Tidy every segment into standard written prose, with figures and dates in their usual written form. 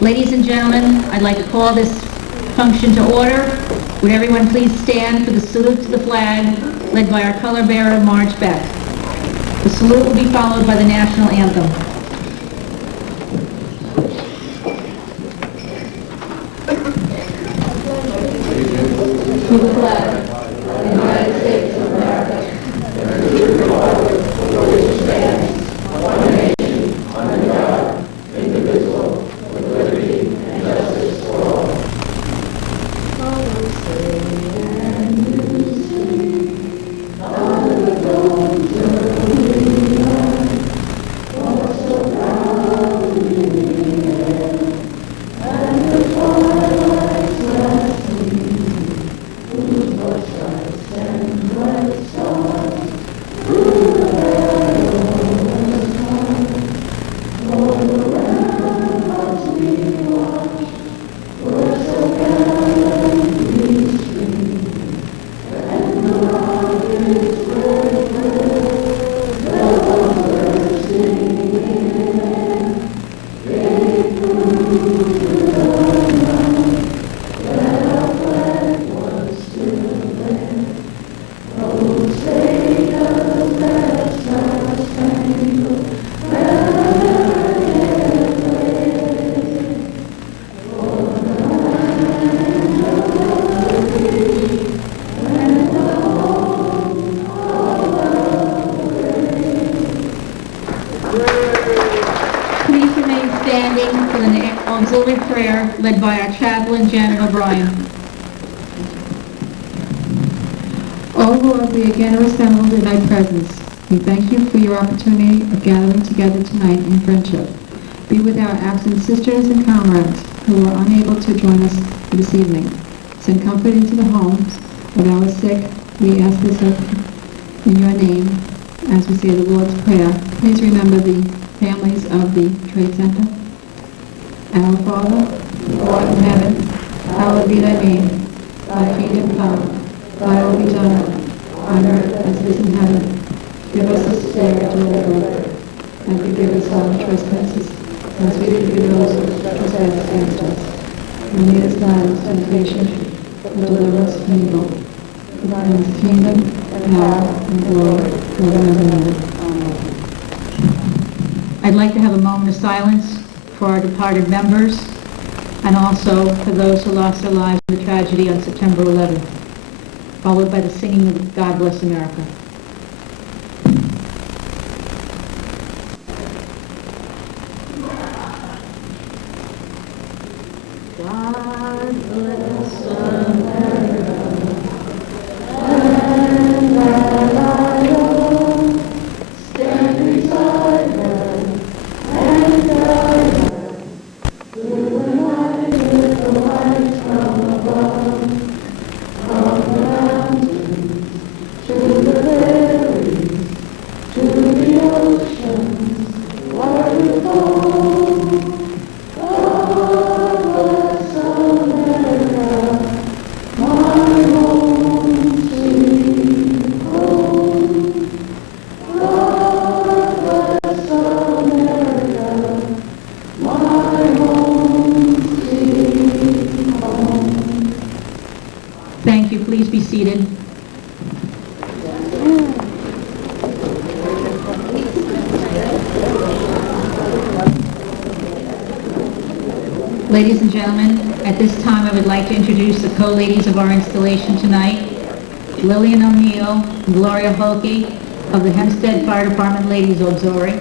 Ladies and gentlemen, I'd like to call this function to order. Would everyone please stand for the salute to the flag, led by our color bearer, Marge Beck. The salute will be followed by the national anthem. To the flag of the United States of America, and to the republic for which it stands, one nation, under God, indivisible, with liberty and justice for all. Please remain standing for the auxiliary prayer led by our chaplain, Janet O'Brien. O Lord, we again are assembled in thy presence. We thank you for your opportunity of gathering together tonight in friendship. Be with our absent sisters and comrades who are unable to join us this evening. Send comfort into the homes of our sick. We ask this in your name as we say the Lord's Prayer. Please remember the families of the Trade Center. Our Father, who art in heaven, hallowed be thy name. Thy kingdom come, thy will be done, on earth as it is in heaven. Give us this day our daily bread, and forgive us all our trespasses, as we forgive those who trespass against us. And lead us not into temptation, but deliver us from evil. For thine is the kingdom, power, and glory, forever and ever. Amen. I'd like to have a moment of silence for our departed members and also for those who lost their lives in the tragedy on September 11th, followed by the singing of God Bless America. God bless America, and that I know, stand beside her and guide her through the night with the light from above, from the mountains to the valleys, to the oceans, waterfalls. Thank you. Please be seated. Ladies and gentlemen, at this time I would like to introduce the co-ladies of our installation tonight, Lillian O'Neill and Gloria Holke of the Hempstead Fire Department Ladies Auxiliary.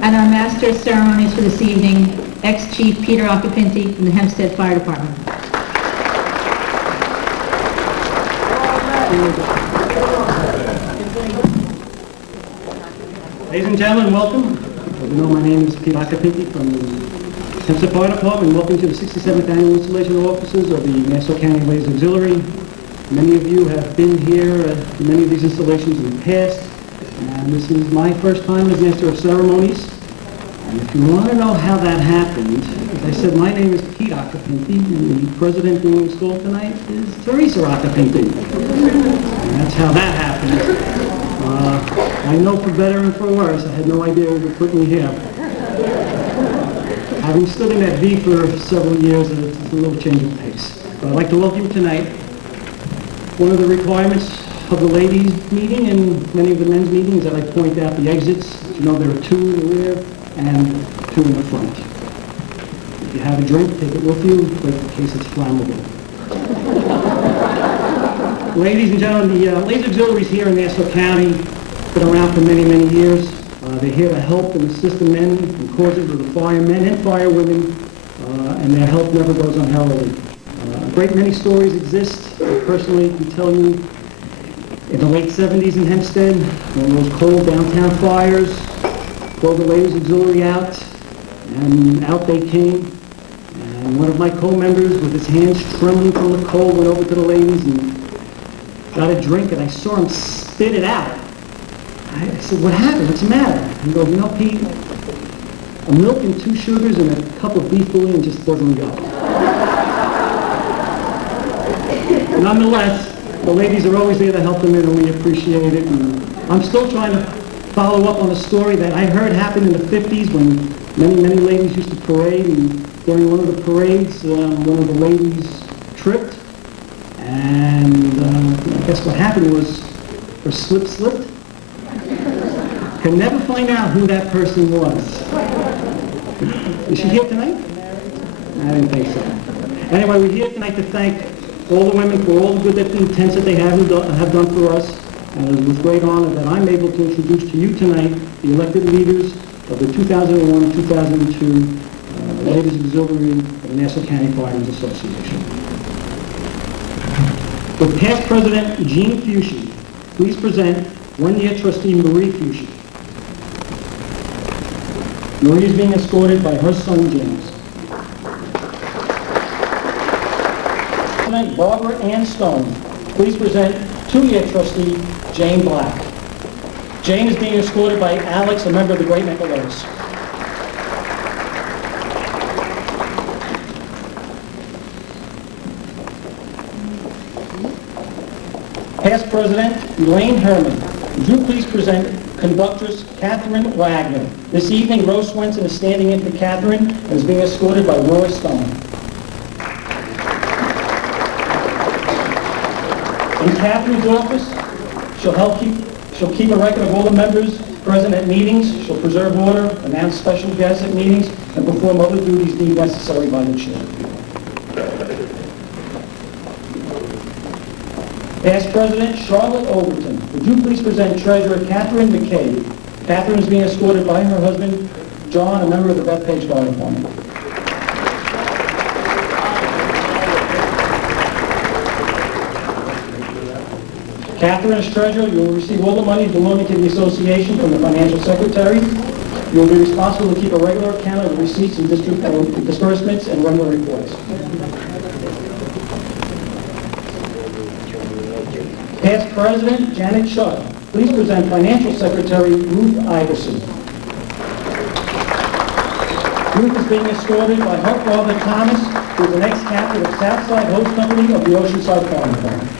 And our Master of Ceremonies for this evening, ex-Chief Peter Occhipinti from the Hempstead Fire Department. Ladies and gentlemen, welcome. You know, my name is Peter Occhipinti from the Hempstead Fire Department. Welcome to the 67th Annual Installation of Officers of the Nassau County Ladies Auxiliary. Many of you have been here at many of these installations in the past, and this is my first time as Master of Ceremonies. And if you want to know how that happened, as I said, my name is Pete Occhipinti, and the president being installed tonight is Teresa Occhipinti. And that's how that happened. I know for better and for worse, I had no idea it would put me here. Having stood in that V for several years, it's a little change of pace. But I'd like to welcome you tonight. One of the requirements of the ladies' meeting and many of the men's meetings is that I point out the exits. You know there are 2 in the rear and 2 in the front. If you have a drink, take it with you, but in case it's flammable. Ladies and gentlemen, the Ladies Auxiliaries here in Nassau County have been around for many, many years. They're here to help and assist the men and causes of the firemen and firewomen, and their help never goes unheralded. A great many stories exist. I personally can tell you, in the late 70s in Hempstead, when those cold downtown fires called the Ladies Auxiliary out, and out they came. And one of my co-members, with his hands trembling from the cold, went over to the ladies and got a drink, and I saw him spit it out. I said, "What happened? What's the matter?" He goes, "You know, Pete, a milk and 2 sugars and a cup of beef bouillon just doesn't go." Nonetheless, the ladies are always there to help them in, and we appreciate it. And I'm still trying to follow up on a story that I heard happened in the 50s when many, many ladies used to parade, and during one of the parades, one of the ladies tripped, and I guess what happened was her slip slipped. Can never find out who that person was. Is she here tonight? I didn't think so. Anyway, we're here tonight to thank all the women for all the good intents that they have done for us. And it is with great honor that I'm able to introduce to you tonight the elected leaders of the 2001-2002 Ladies Auxiliary of the Nassau County Firemen's Association. With past President Gene Fuchsie, please present one-year trustee Marie Fuchsie. Marie is being escorted by her son James. President Barbara Ann Stone, please present 2-year trustee Jane Black. Jane is being escorted by Alex, a member of the Great Neck Alerts. Past President Elaine Herman, would you please present conductress Catherine Wagner. This evening, Rose Swenson is standing in for Catherine and is being escorted by Roy Stone. In Catherine's office, she'll keep a record of all the members present at meetings, she'll preserve order, announce special guests at meetings, and perform other duties deemed necessary by the chair. Past President Charlotte Overton, would you please present Treasurer Catherine McCabe. Catherine is being escorted by her husband, John, a member of the Bethpage Fire Department. Catherine, as treasurer, you will receive all the money belonging to the association from the financial secretary. You will be responsible to keep a regular account of the receipts and disbursements and run the reports. Past President Janet Shutt, please present Financial Secretary Ruth Iverson. Ruth is being escorted by her father Thomas, who is an ex-captain of Southside Host Company of the Oceanside Fire Department.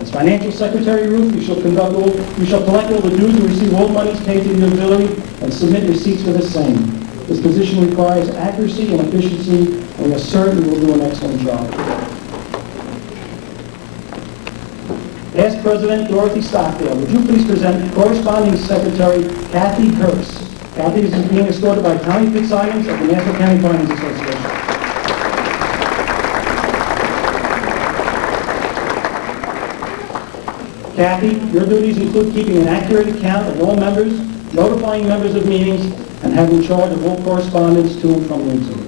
As Financial Secretary Ruth, you shall collect all the dues and receive all monies paid to the auxiliary and submit receipts for the same. This position requires accuracy and efficiency, and we are certain you will do an excellent job. Past President Dorothy Stockdale, would you please present Corresponding Secretary Kathy Hurst. Kathy is being escorted by Tommy Fitzsimons of the Nassau County Firemen's Association. Kathy, your duties include keeping an accurate account of all members, notifying members of meetings, and having charge of all correspondence to and from the auxiliary.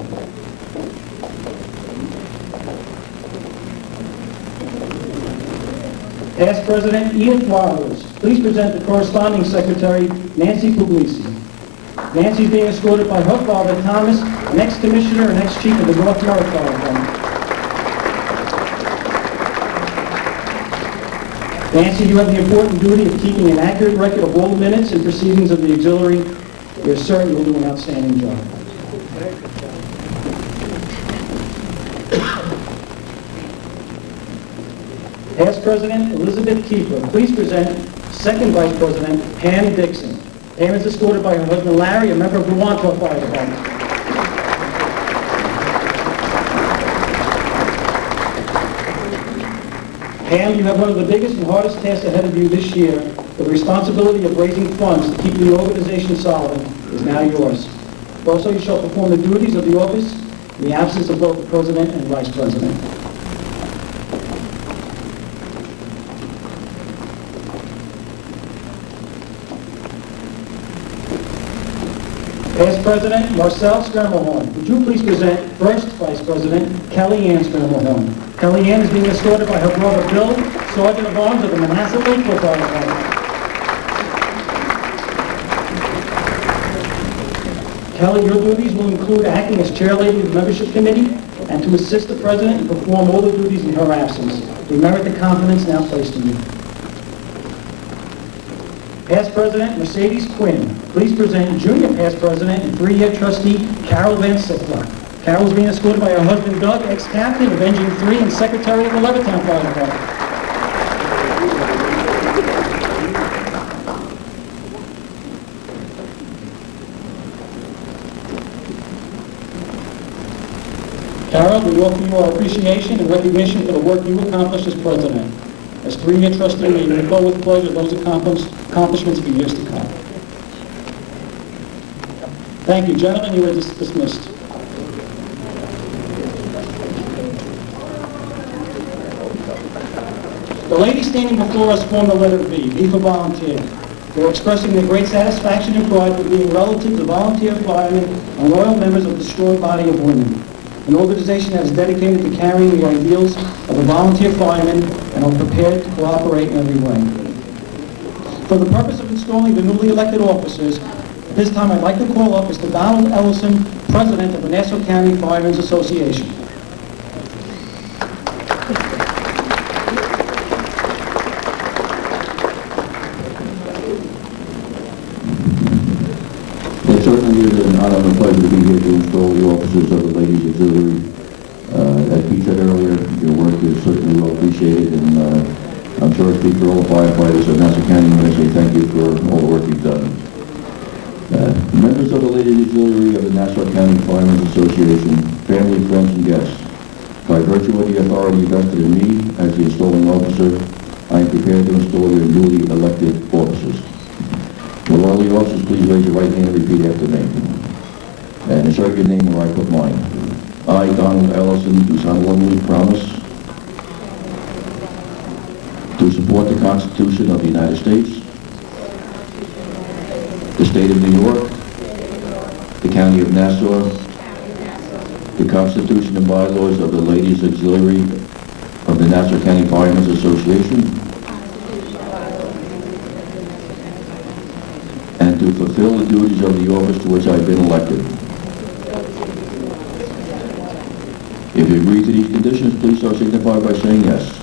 Past President Edith Waters, please present the Corresponding Secretary, Nancy Puglisi. Nancy is being escorted by her father, Thomas, an ex-commissioner and ex-chief of the North North Fire Department. Nancy, you have the important duty of keeping an accurate record of all the minutes and proceedings of the auxiliary. We are certain you will do an outstanding job. Past President Elizabeth Keeper, please present Second Vice President Pam Dixon. Pam is escorted by her husband Larry, a member of the Wantagh Fire Department. Pam, you have one of the biggest and hardest tasks ahead of you this year. The responsibility of raising funds to keep the organization solid is now yours. Also, you shall perform the duties of the office in the absence of both the President and Vice President. Past President Marcel Skirmelhorn, would you please present First Vice President Kelly Ann Skirmelhorn. Kelly Ann is being escorted by her brother Bill, Sergeant of Arms of the Nassau Lakeville Fire Department. Kelly, your duties will include acting as chairlady of the membership committee and to assist the President and perform all the duties in her absence. We merit the confidence now placed in you. Past President Mercedes Quinn, please present Junior Past President and 3-year trustee Carol Van Sickler. Carol is being escorted by her husband Doug, ex-captain of Engine 3 and secretary of the Levittown Fire Department. Carol, we offer you our appreciation and recognition for the work you accomplished as President. As 3-year trustee, may you recall with pleasure those accomplishments for years to come. Thank you. Gentlemen, you are dismissed. The ladies standing before us form the letter V, V for volunteer. They're expressing their great satisfaction and pride for being relatives of volunteer firemen and loyal members of the strong body of women. An organization that is dedicated to carrying the ideals of a volunteer fireman and are prepared to cooperate in every way. For the purpose of installing the newly elected officers, at this time I'd like to call up Mr. Donald Ellison, President of the Nassau County Firemen's Association. It certainly is an honor and a pleasure to be here to install the officers of the Ladies Auxiliary. As Pete said earlier, your work is certainly well appreciated, and I'm sure I speak for all the firefighters of Nassau County when I say thank you for all the work you've done. Members of the Ladies Auxiliary of the Nassau County Firemen's Association, family, friends, and guests, by virtue of the authority vested in me as the installing officer, I am prepared to install your newly elected officers. Will all the officers please raise your right hand and repeat after me? And insert your name where I put mine. I, Donald Ellison, do solemnly promise to support the Constitution of the United States, the State of New York, the County of Nassau, the Constitution and bylaws of the Ladies Auxiliary of the Nassau County Firemen's Association, and to fulfill the duties of the office to which I have been elected. If you agree to these conditions, please so signify by saying yes.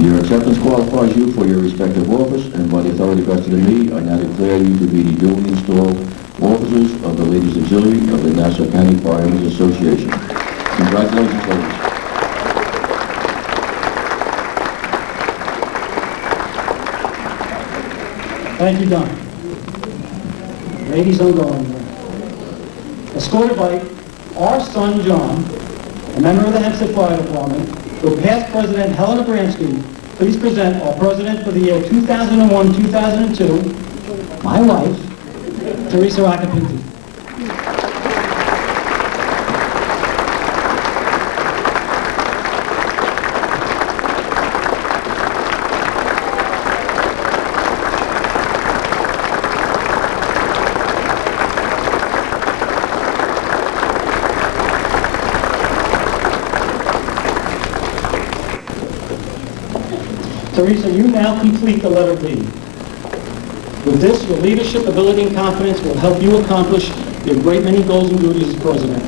Your acceptance qualifies you for your respective office, and by the authority vested in me, I now declare you to be the duly installed officers of the Ladies Auxiliary of the Nassau County Firemen's Association. Congratulations, ladies. Thank you, Don. Ladies, I'm going. Escorted by our son, John, a member of the Hempstead Fire Department, with past President Helen Abramsky, please present our President for the year 2001-2002, my wife, Teresa Acapinti. Teresa, you now complete the letter B. With this, your leadership, ability, and confidence will help you accomplish your great many goals and duties as President.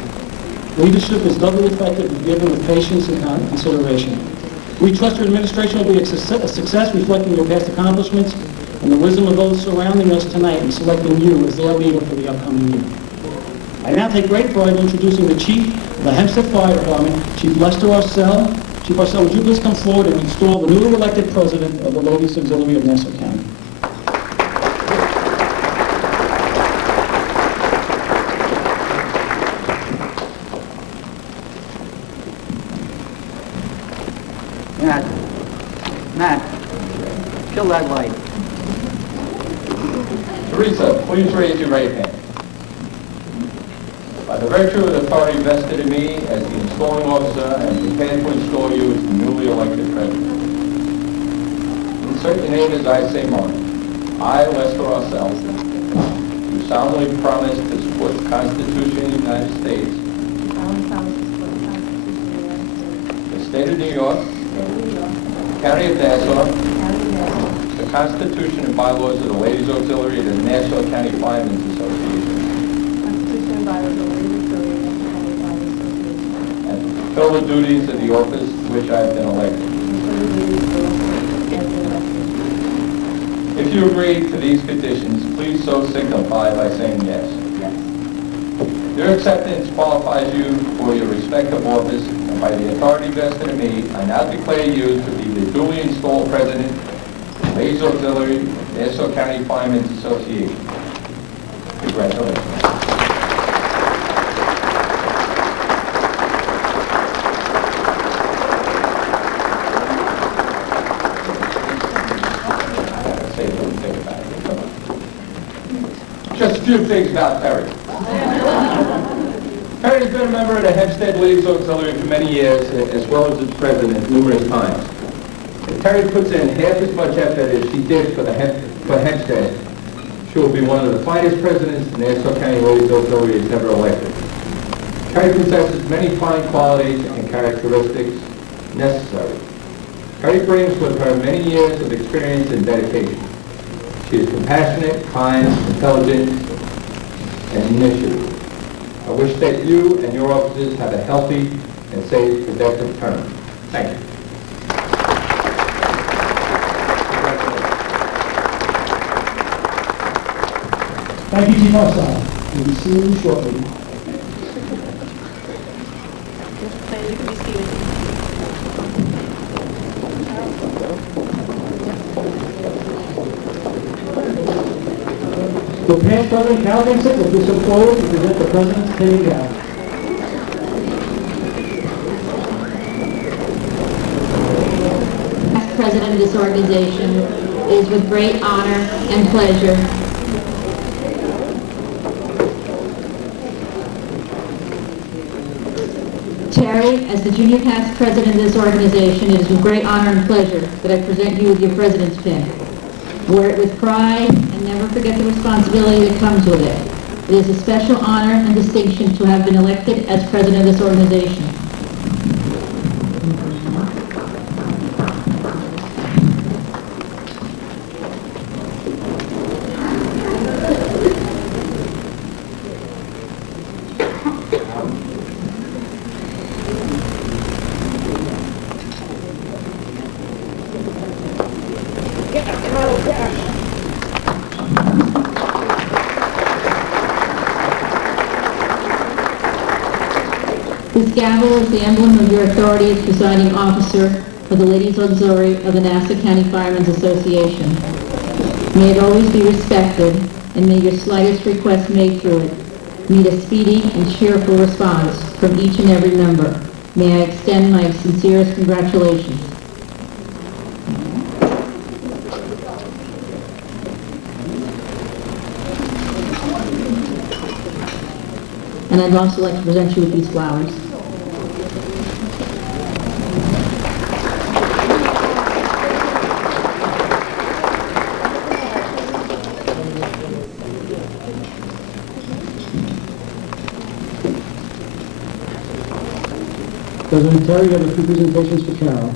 Leadership is doubly effective if given with patience and consideration. We trust your administration will be a success reflecting your past accomplishments and the wisdom of those surrounding us tonight in selecting you as their leader for the upcoming year. I now take great pride in introducing the Chief of the Hempstead Fire Department, Chief Lester Arcell, Chief Marcel, would you please come forward and install the newly elected president of the Ladies Auxiliary of Nassau County? Matt, kill that light. Teresa, please raise your right hand. By the virtue of the authority vested in me as the installing officer, I am prepared to install you as the newly elected president. Insert your name as I say mine. I, Lester Russell, do solemnly promise to support the Constitution of the United States, the state of New York, County of Nassau, the Constitution and bylaws of the Ladies Auxiliary of the Nassau County Firemen's Association, and to fulfill the duties of the office to which I have been elected. If you agree to these conditions, please so signify by saying yes. Your acceptance qualifies you for your respective office, and by the authority vested in me, I now declare you to be the duly installed president of the Ladies Auxiliary, Nassau County Firemen's Association. Congratulations. Say a little thing about it. Come on. Just a few things about Terry. Terry's been a member of the Hempstead Ladies Auxiliary for many years, as well as its president numerous times. If Terry puts in half as much effort as she did for Hempstead, she will be one of the finest presidents the Nassau County Ladies Auxiliary has ever elected. Terry possesses many fine qualities and characteristics necessary. Terry brings with her many years of experience and dedication. She is compassionate, kind, intelligent, and initiative. I wish that you and your officers have a healthy and safe, productive term. Thank you. Thank you, Chief Marcel. We'll be seeing you shortly. The past President Cal Vincent will please come forward to present the President's Pin and Gown. As president of this organization, it is with great honor and pleasure Terry, as the junior past president of this organization, it is with great honor and pleasure that I present you with your president's pin. Wear it with pride and never forget the responsibility that comes with it. It is a special honor and distinction to have been elected as president of this organization. This gavel is the emblem of your authority as presiding officer for the Ladies Auxiliary of the Nassau County Firemen's Association. May it always be respected, and may your slightest request made through it meet a speedy and cheerful response from each and every member. May I extend my sincerest congratulations. And I'd also like to present you with these flowers. President Terry, you have a few presentations for Carol.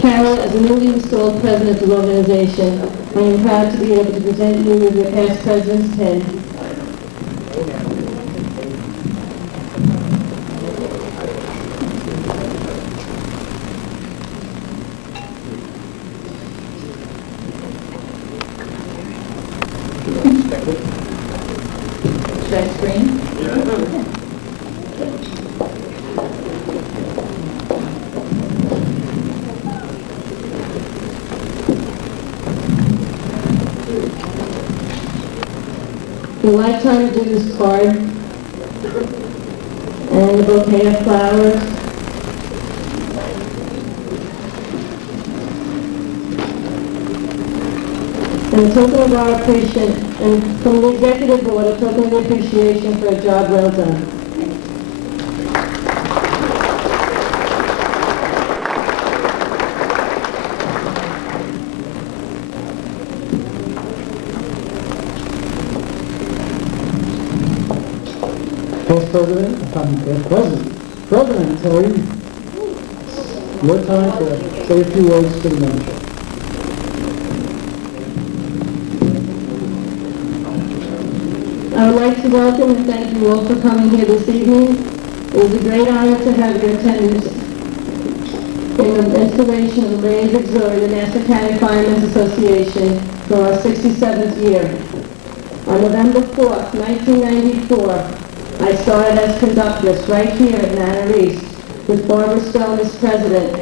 Carol, as a newly installed president of the organization, I am proud to be able to present you with your past president's pin. Should I scream? The lifetime dues card and a bouquet of flowers. And a token of our appreciation, and from the executive board, a token of appreciation for a job well done. Past President Terry, your time to say a few words to the membership. I would like to welcome and thank you all for coming here this evening. It is a great honor to have your attendance in the installation of the Ladies Auxiliary, the Nassau County Firemen's Association, for our 67th year. On November 4th, 1994, I started as conductress right here at Manor East with Barbara Stone as president.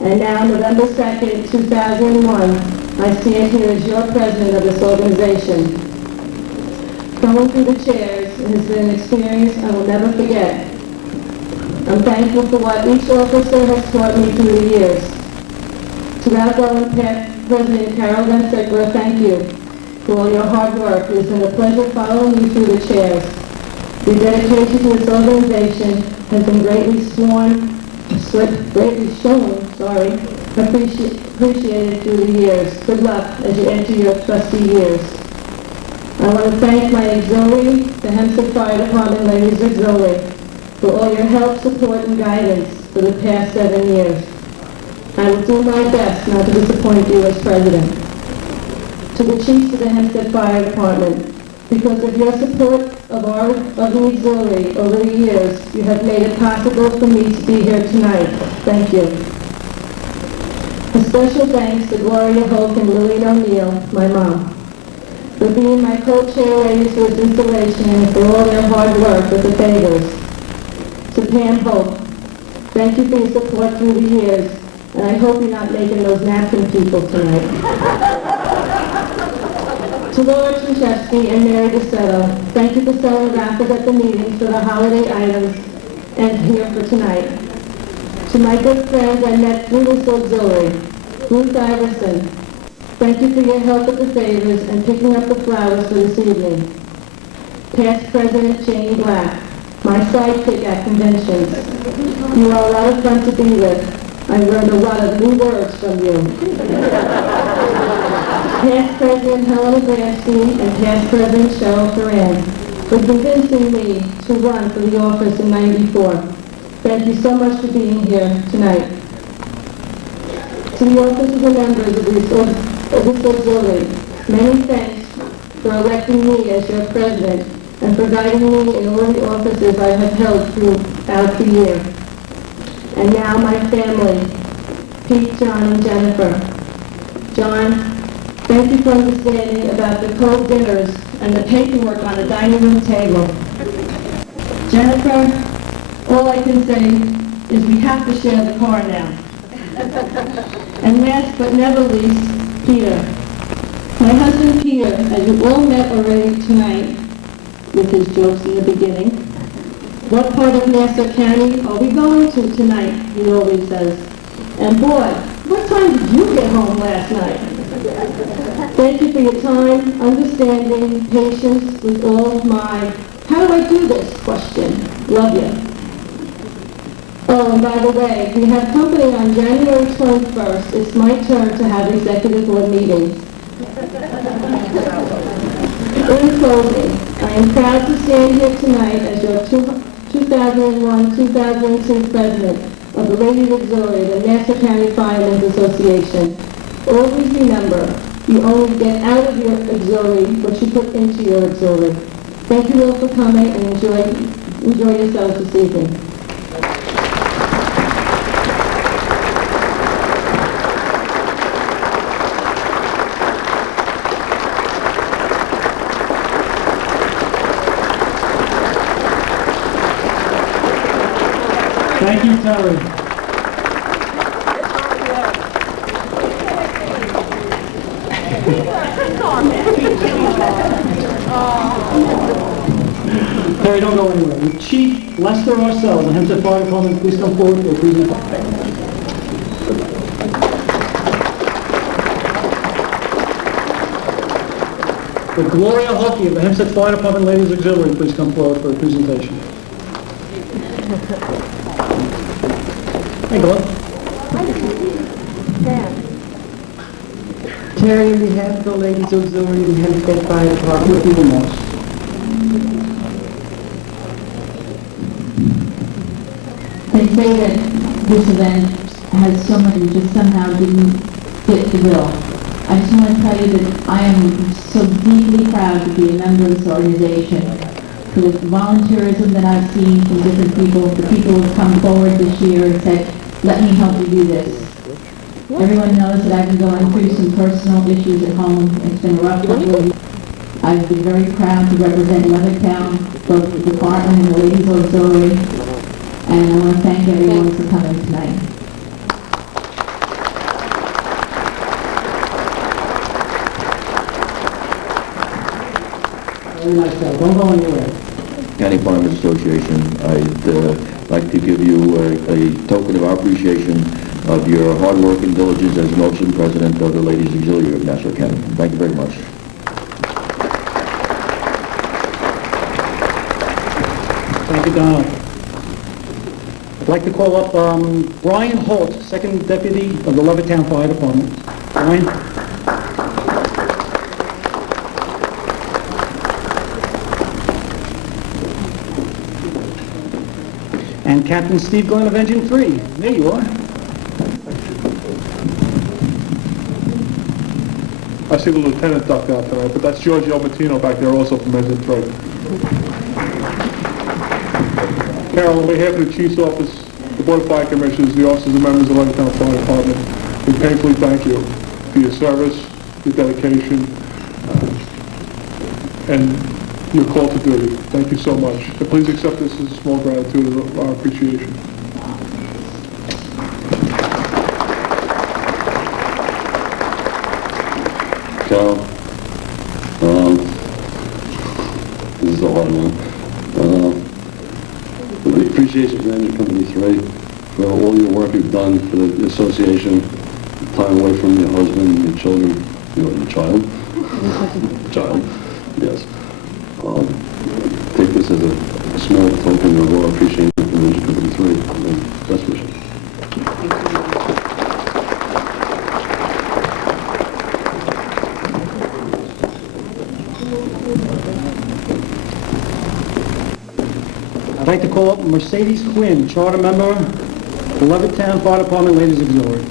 And now, November 2nd, 2001, I stand here as your president of this organization. Going through the chairs has been an experience I will never forget. I'm thankful for what each officer has taught me through the years. To outgoing President Carol Van Sickler, thank you for all your hard work. It has been a pleasure following you through the chairs. Your dedication to this organization has been greatly shown, appreciated through the years. Good luck as you enter your trustee years. I want to thank my auxiliary, the Hempstead Fire Department Ladies Auxiliary, for all your help, support, and guidance for the past 7 years. I will do my best not to disappoint you as president. To the chiefs of the Hempstead Fire Department, because of your support of the auxiliary over the years, you have made it possible for me to be here tonight. Thank you. A special thanks to Gloria Hoke and Lillian O'Neill, my mom, for being my co-chair ladies for this installation and for all their hard work with the favors. To Pam Hope, thank you for your support through the years, and I hope you're not making those napkin people tonight. To Laura Chinchevsky and Mary DeSetto, thank you for selling raffles at the meetings for the holiday items and here for tonight. To my good friends I met through this auxiliary, Ruth Iverson, thank you for your help with the favors and picking up the flowers for this evening. Past President Jane Black, my sidekick at conventions. You are a lot of fun to be with. I learned a lot of new words from you. Past President Helena Granstein and past President Cheryl Ferran for convincing me to run for the office in '94. Thank you so much for being here tonight. To the officers and members of this auxiliary, many thanks for electing me as your president and for guiding me in all the offices I have held throughout the year. And now my family, Pete, John, and Jennifer. John, thank you for understanding about the cold dinners and the paperwork on the dining room table. Jennifer, all I can say is we have to share the car now. And last but never least, Peter. My husband Peter, as you all met already tonight with his jokes in the beginning. What part of Nassau County are we going to tonight, he always says. And boy, what time did you get home last night? Thank you for your time, understanding, patience with all of my, how do I do this question. Love you. Oh, and by the way, we have company on January 21st. It's my turn to have executive board meetings. In closing, I am proud to stand here tonight as your 2001-2002 president of the Ladies Auxiliary, the Nassau County Firemen's Association. Always remember, you only get out of your auxiliary what you put into your auxiliary. Thank you all for coming and enjoy yourselves this evening. Thank you, Terry. Terry, don't go anywhere. With Chief Lester Marcel, the Hempstead Fire Department, please come forward for a presentation. With Gloria Hockey of the Hempstead Fire Department Ladies Auxiliary, please come forward for a presentation. Hey, Gloria. Terry, on behalf of the Ladies Auxiliary and Hempstead Fire Department, With you the most. They say that this event has so many who just somehow didn't fit the bill. I just want to tell you that I am so deeply proud to be a member of this organization. For the volunteerism that I've seen from different people, the people who have come forward this year and said, let me help you do this. Everyone knows that I've been going through some personal issues at home. It's been a rough couple of years. I've been very proud to represent Weathertown, both the department and the Ladies Auxiliary. And I want to thank everyone for coming tonight. Very nice job. Don't go anywhere. County Firemen's Association, I'd like to give you a token of our appreciation of your hard work and diligence as an officer and president of the Ladies Auxiliary of Nassau County. Thank you very much. Thank you, Donald. I'd like to call up Brian Holt, 2nd Deputy of the Levittown Fire Department. Brian? And Captain Steve Glenn of Engine 3. There you are. I see the lieutenant ducked out tonight, but that's George Albertino back there also from Engine 3. Carol, on behalf of the Chief's Office, the Board of Fire Commissioners, the officers and members of the Levittown Fire Department, we painfully thank you for your service, your dedication, and your call to duty. Thank you so much. And please accept this as a small gratitude of our appreciation. Carol, this is a hard one. The appreciation for Engine Company 3, for all your work you've done for the association, time away from your husband, your children, your child. Child, yes. Take this as a small token of our appreciation for Engine Company 3. And best wishes. I'd like to call up Mercedes Quinn, Charter Member, the Levittown Fire Department Ladies Auxiliary.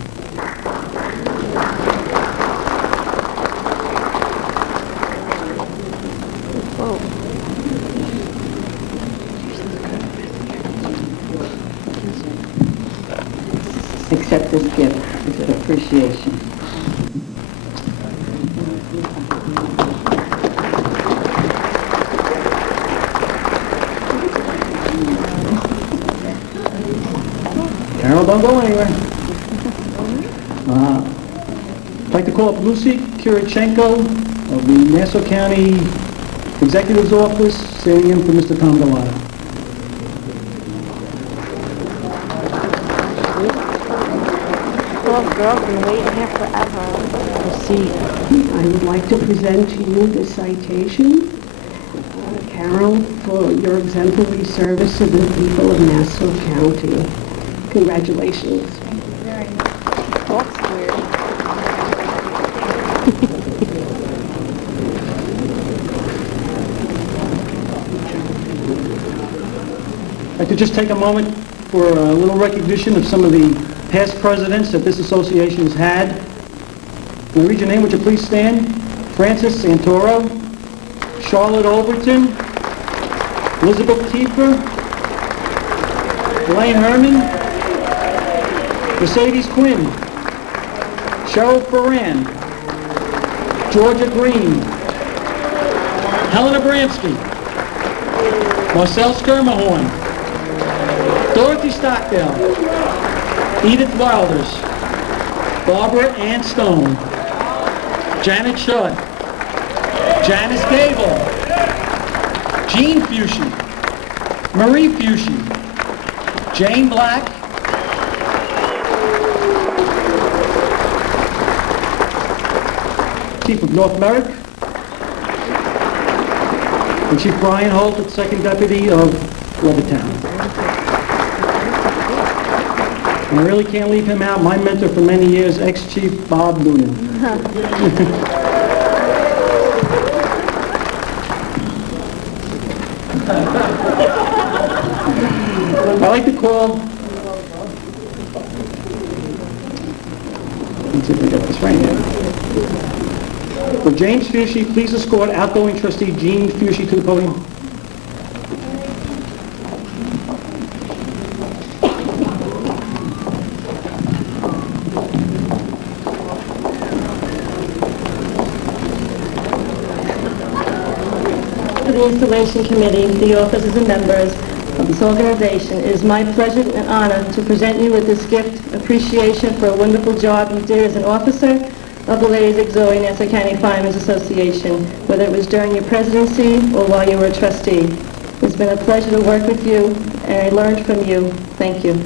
accept this gift. It's an appreciation. Carol, don't go anywhere. I'd like to call up Lucy Kirichenko of the Nassau County Executive's Office, standing in for Mr. Tom Galata. Well, girls been waiting here forever to see. I would like to present to you the citation, Carol, for your exemplary service to the people of Nassau County. Congratulations. Very nice. That's weird. I'd like to just take a moment for a little recognition of some of the past presidents that this association has had. Can I read your name? Would you please stand? Francis Santoro, Charlotte Overton, Elizabeth Kiefer, Elaine Herman, Mercedes Quinn, Cheryl Ferran, Georgia Green, Helen Abramsky, Marcel Skirmahorn, Dorothy Stockdale, Edith Wilders, Barbara Ann Stone, Janet Shudd, Janice Gable, Jean Fuchsie, Marie Fuchsie, Jane Black, Chief of North Merrick, and Chief Brian Holt, 2nd Deputy of Levittown. And I really can't leave him out, my mentor for many years, ex-Chief Bob Noonan. I'd like to call, let's see if we get this right here. For James Fuchsie, please escort outgoing trustee Jean Fuchsie to the podium. To the Installation Committee, the officers and members of this organization, it is my pleasure and honor to present you with this gift appreciation for a wonderful job you did as an officer of the Ladies Auxiliary Nassau County Firemen's Association, whether it was during your presidency or while you were a trustee. It's been a pleasure to work with you, and I learned from you. Thank you.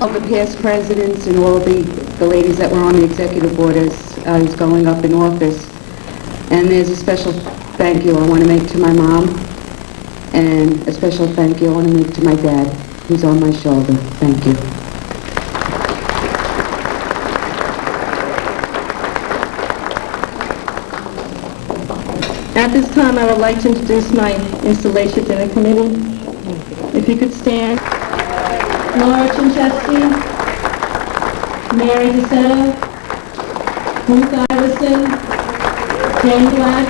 All the past presidents and all the ladies that were on the executive board as is going up in office. And there's a special thank you I want to make to my mom, and a special thank you I want to make to my dad, who's on my shoulder. Thank you. At this time, I would like to introduce my installation dinner committee. If you could stand. Laura Chinchesky, Mary DeSetto, Ruth Iverson, Jane Black,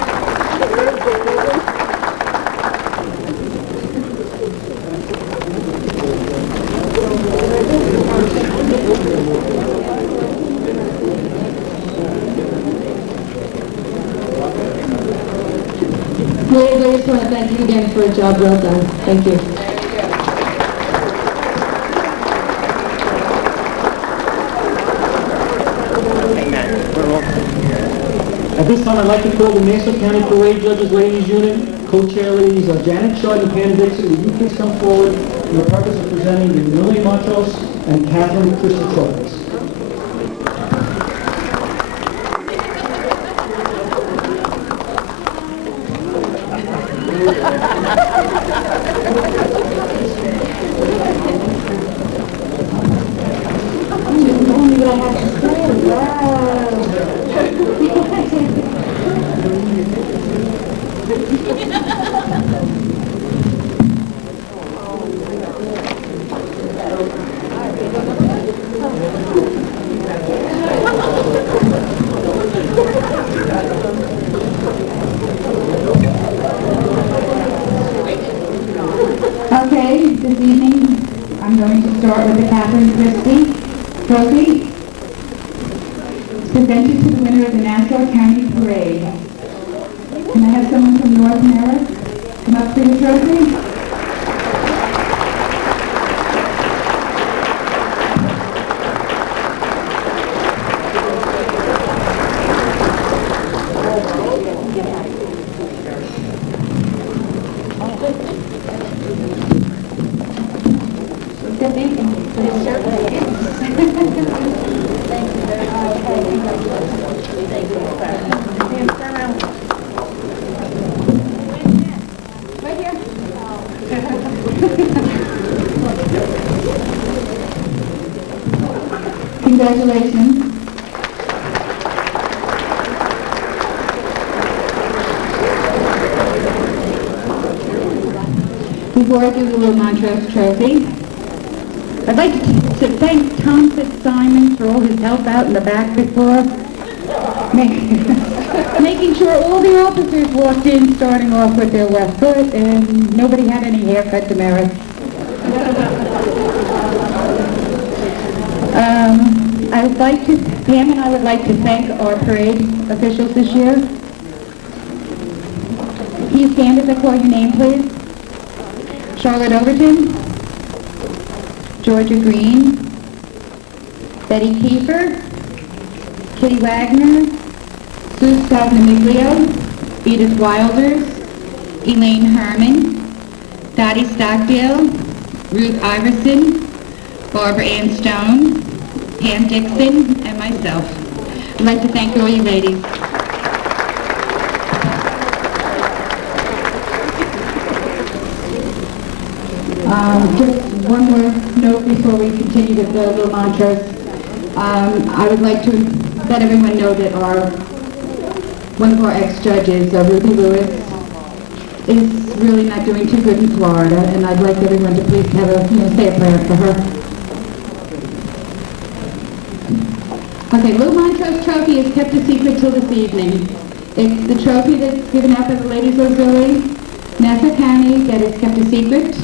Ladies, I just want to thank you again for a job well done. Thank you. At this time, I'd like to call the Nassau County Parade Judges Ladies Unit, co-chair ladies Janet Shudd and Pam Dixon. Will you please come forward for the purpose of presenting the Lily Machos and Catherine Christie trophies. Okay, this evening I'm going to start with the Catherine Christie Trophy. It's presented to the winner of the Nassau County Parade. Can I have someone from North Merrick come up for the trophy? Congratulations. Before I give the little Montrose trophy, I'd like to thank Tom Fitzsimon for all his help out in the back before, making sure all the officers walked in starting off with their left foot and nobody had any haircut demerits. Pam and I would like to thank our parade officials this year. Can you stand as I call your name, please? Charlotte Overton, Georgia Green, Betty Kiefer, Kitty Wagner, Sue Scagnamiglio, Edith Wilders, Elaine Herman, Dottie Stockdale, Ruth Iverson, Barbara Ann Stone, Pam Dixon, and myself. I'd like to thank all you ladies. Just one more note before we continue with the little mantras. I would like to let everyone know that one of our ex-judges, Ruby Lewis, is really not doing too good in Florida, and I'd like everyone to please have say a prayer for her. Okay, Lou Montrose Trophy is kept a secret till this evening. It's the trophy that's given out by the Ladies Auxiliary, Nassau County, that is kept a secret,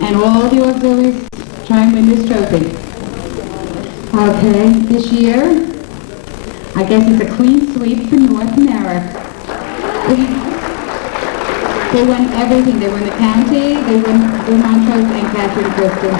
and all the auxiliaries try and win this trophy. Okay, this year, I guess it's a clean sweep for North America. They won everything. They won the county, they won Montrose and Catherine Christian.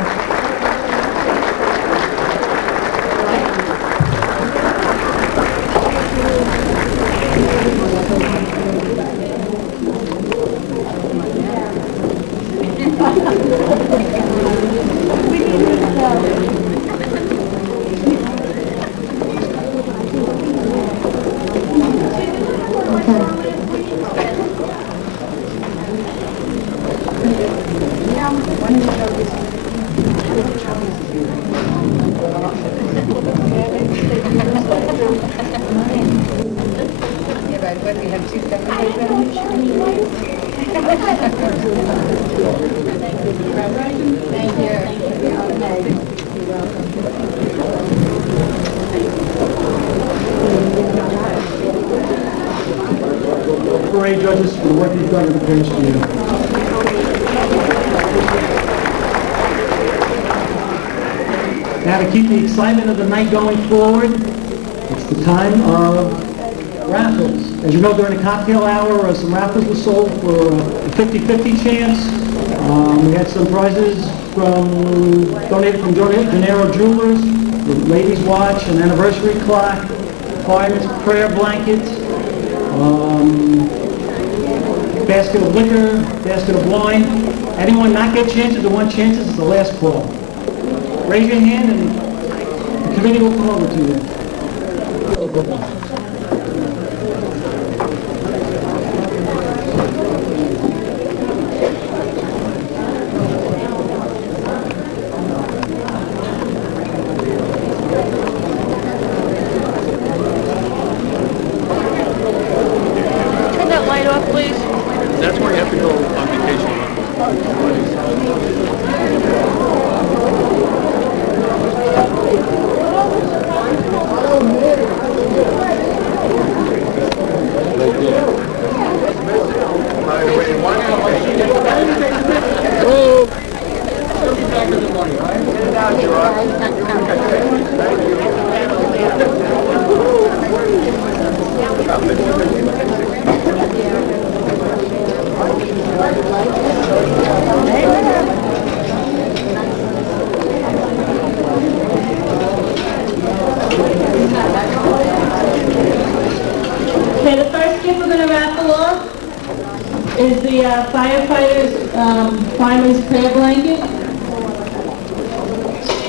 Parade judges for the work you've done in the past year. Now, to keep the excitement of the night going forward, it's the time of raffles. As you know, during the cocktail hour, some raffles were sold for a 50-50 chance. We had some prizes donated from Gennaro Jewelers, the Ladies' Watch, an anniversary clock, fireman's prayer blanket, basket of liquor, basket of wine. Anyone not get chances or want chances is the last call. Raise your hand and the committee will come over to you. Turn that light off, please. That's where you have to go on vacation. Okay, the first gift we're going to raffle off is the firefighters' fireman's prayer blanket.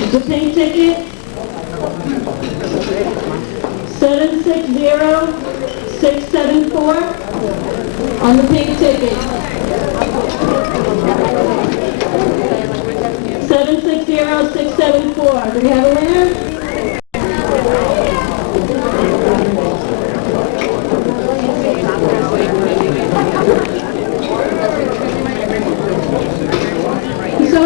It's a pink ticket. 760674 on the pink ticket. 760674. Do we have a winner? So,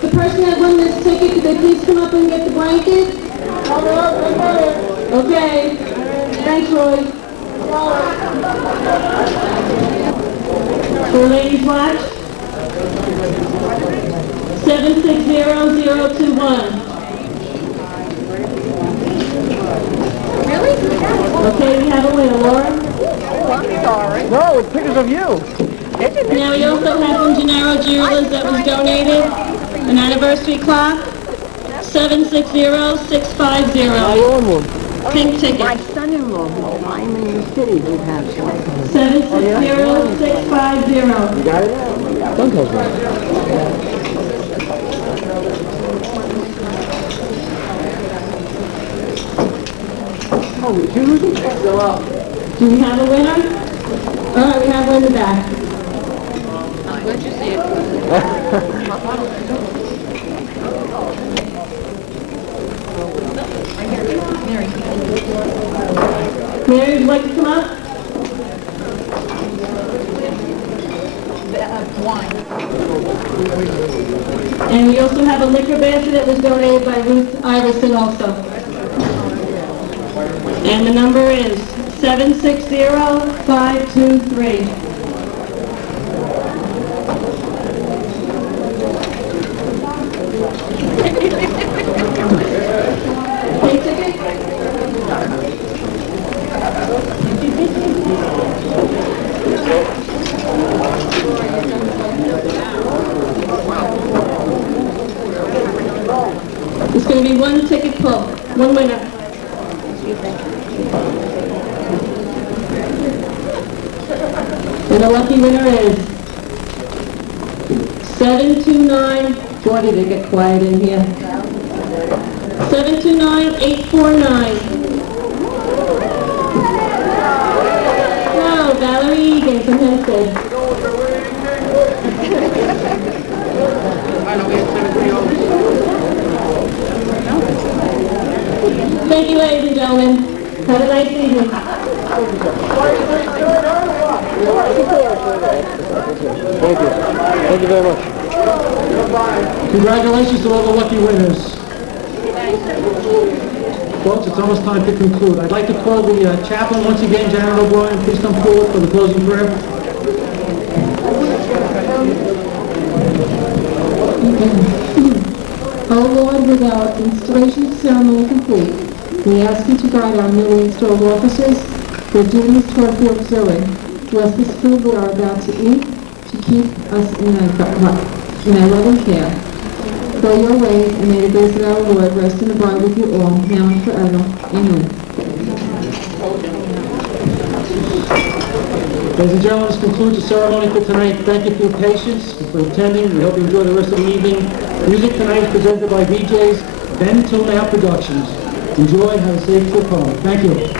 the person that won this ticket, could they please come up and get the blanket? Okay. Thanks, Roy. For Ladies' Watch, 760021. Really? Okay, we have a winner, Laura. I'm sorry. No, it's pictures of you. Now we also have from Gennaro Jewelers that was donated an anniversary clock, 760-650. Pink ticket. My son-in-law, I'm in the city, who has one. 760-650. You got it? Don't go there. Oh, Judy? Still up. Do we have a winner? All right, we have one in the back. Where'd you see it? Mary, would you like to come up? Wine. And we also have a liquor basket that was donated by Ruth Iverson also. And the number is 760-523. Pink ticket? It's going to be one ticket pull, one winner. And the lucky winner is 729, Jordy, they get quiet in here. 729-849. No, Valerie Egan from Hempstead. Thank you, ladies and gentlemen. Have a nice evening. Thank you. Thank you very much. Congratulations to all the lucky winners. Folks, it's almost time to conclude. I'd like to call the chaplain once again, Janet O'Brien. Please come forward for the closing prayer. O Lord, with our installation ceremony complete, we ask you to guide our newly installed officers, their duties toward the auxiliary. Bless this food we are about to eat, to keep us in thy loving care. Go your ways, and may the grace of our Lord rest and abide with you all, now and forever. Amen. Ladies and gentlemen, this concludes the ceremony for tonight. Thank you for your patience and for attending. We hope you enjoy the rest of the evening. Music tonight is presented by DJs Ben Till Now Productions. Enjoy, have a safe trip home. Thank you.